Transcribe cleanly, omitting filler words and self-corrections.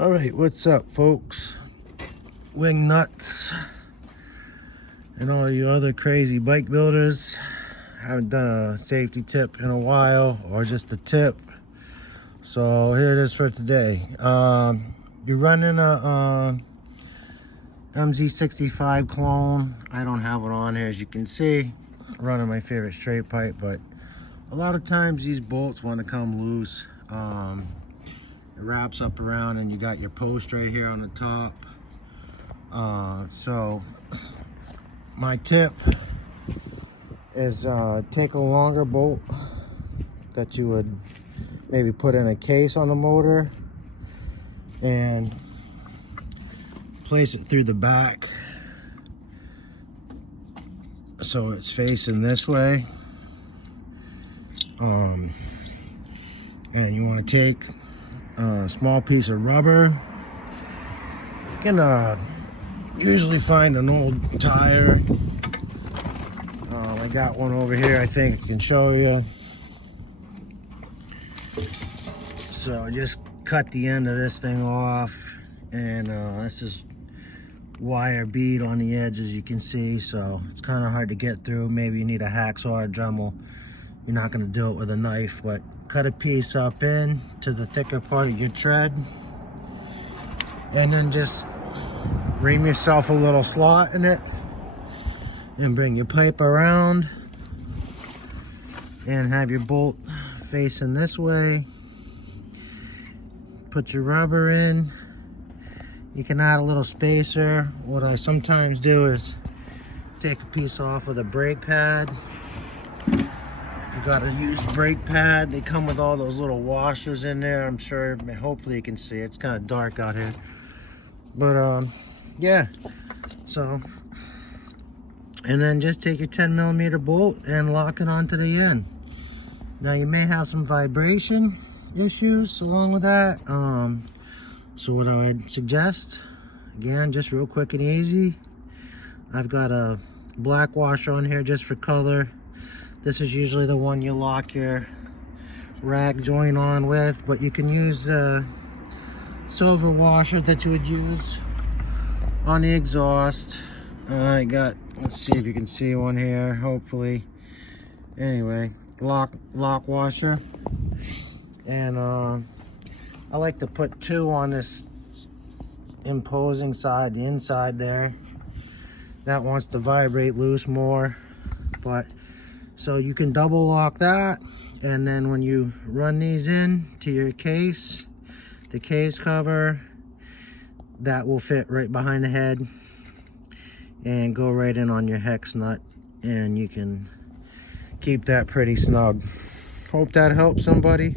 All right, what's up, folks? Wing nuts and all you other crazy bike builders. Haven't done a safety tip in a while, or just a tip. So here it is for today. You're running a Mz65 clone. I don't have it on here, as you can see. I'm running my favorite straight pipe, but a lot of times these bolts want to come loose. It wraps up around and you got your post right here on the top. So my tip is take a longer bolt that you would maybe put in a case on the motor and place it through the back so it's facing this way. And you want to take a small piece of rubber. You can usually find an old tire. I got one over here, I think I can show you. So just cut the end of this thing off, and this is wire bead on the edge, as you can see, so it's kind of hard to get through. Maybe you need a hacksaw or a Dremel. You're not going to do it with a knife, but cut a piece up in to the thicker part of your tread, and then just ream yourself a little slot in it and bring your pipe around and have your bolt facing this way. Put your rubber in. You can add a little spacer. What I sometimes do is take a piece off of the brake pad. You gotta use brake pad. They come with all those little washers in there. I'm sure, hopefully you can see it. It's kind of dark out here. But yeah, so, and then just take your 10mm bolt and lock it onto the end. Now you may have some vibration issues along with that. So what I would suggest, again, just real quick and easy, I've got a black washer on here just for color. This is usually the one you lock your rack joint on with, but you can use the silver washer that you would use on the exhaust. I got, let's see if you can see one here, hopefully. Anyway, lock washer. And I like to put two on this imposing side, the inside there. That wants to vibrate loose more, but so you can double lock that, and then when you run these in to your case, the case cover, that will fit right behind the head and go right in on your hex nut, and you can keep that pretty snug. Hope that helps somebody.